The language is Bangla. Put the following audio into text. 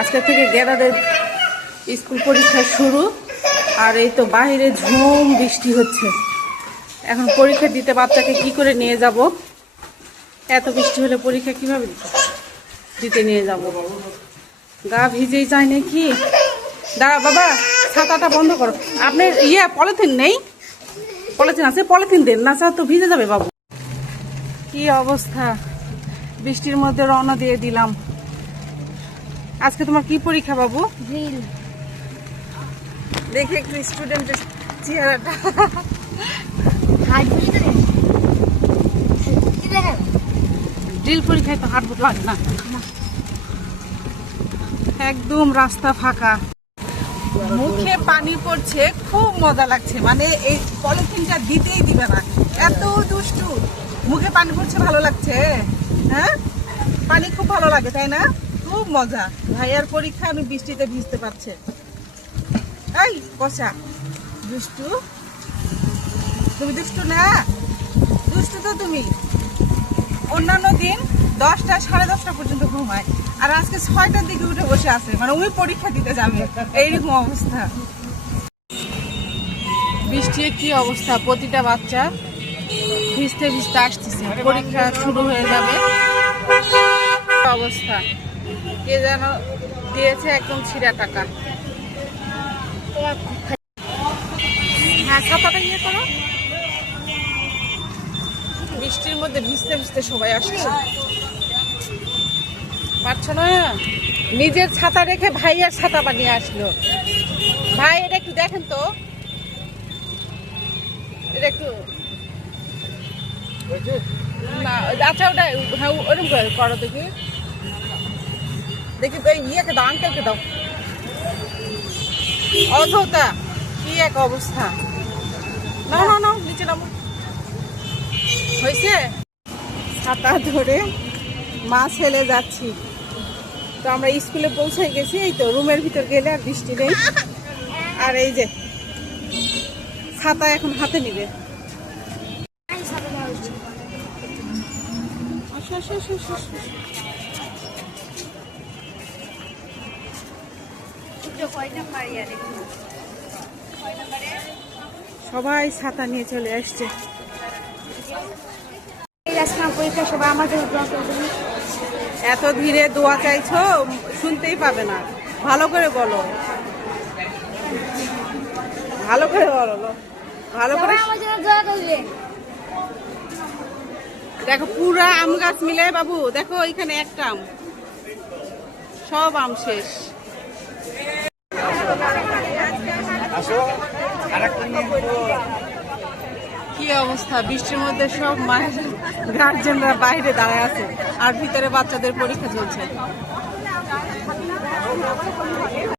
আজকে থেকে গেদাদের স্কুল পরীক্ষা শুরু। আর এই তো বাইরে ঝুম বৃষ্টি হচ্ছে। এখন পরীক্ষা দিতে বাচ্চাকে কি করে নিয়ে যাব? এত বৃষ্টি হলে পরীক্ষা কিভাবে দিতে নিয়ে যাব? গা ভিজেই যায় নাকি? দাঁড়া বাবা, ছাতাটা বন্ধ করো। আপনার পলিথিন নেই? পলিথিন আছে, পলিথিন দেন না, তো ভিজে যাবে বাবু। কি অবস্থা, বৃষ্টির মধ্যে রওনা দিয়ে দিলাম। আজকে তোমার কি পরীক্ষা বাবু? দেখে একটু স্টুডেন্টের চেহারাটা। ড্রিল পরীক্ষায় তো হাঁটবো লাগে না, একদম রাস্তা ফাঁকা, মুখে পানি পড়ছে, খুব মজা লাগছে। মানে এই পলিথিনটা দিতেই দিবে না, এত দুষ্টু। মুখে পানি পড়ছে, ভালো লাগছে। হ্যাঁ, পানি খুব ভালো লাগে তাই না? খুব মজা। ভাইয়ার পরীক্ষা, আমি বৃষ্টিতে ভিজতে পারছে। এই কষা দুষ্টু, তুমি দুষ্টু না? দুষ্টু তো তুমি। অন্যান্য দিন 10টা সাড়ে 10টা পর্যন্ত ঘুমায়, আর আজকে 6টার দিকে উঠে বসে আছে, মানে ওই পরীক্ষা দিতে যাবে, এইরকম অবস্থা। বৃষ্টির কি অবস্থা, প্রতিটা বাচ্চা ভিজতে ভিজতে আসতেছে, পরীক্ষা শুরু হয়ে যাবে অবস্থা। কে যেন দিয়েছে একদম ছিঁড়া টাকা। হ্যাঁ, ছাতাটা ইয়ে করো। বৃষ্টির মধ্যে ভিজতে ভিজতে সবাই আসছে, পারছো না। নিজের ছাতা রেখে ভাইয়ের ছাতা বানিয়ে আসলো। ভাই, এটা একটু দেখেন তো, এটা একটু না। আচ্ছা, ওটা হ্যাঁ ওরকম করো দেখি, দেখি ইয়েকে দাও, আঙ্কেলকে দাও। অযথা কি এক অবস্থা। না না না, নিচে নামো। হয়েছে? ছাতা ধরে মা ছেলে যাচ্ছি। তো আমরা স্কুলে পৌঁছে গেছি। এই তো রুমের ভিতর গেলে আর বৃষ্টি নেই। আর এই যে ছাতা এখন হাতে নিবে। সবাই ছাতা নিয়ে চলে আসছে। এত ধীরে দোয়া চাইছো, শুনতেই পাবে না। ভালো করে বলো, ভালো করে বলো, ভালো করে। দেখো পুরা আম গাছ মিলে বাবু, দেখো এখানে একটা আম, সব আম শেষ। কি অবস্থা, বৃষ্টির মধ্যে সব মায়ের গার্জেনরা বাইরে দাঁড়ায় আছে, আর ভিতরে বাচ্চাদের পরীক্ষা চলছে।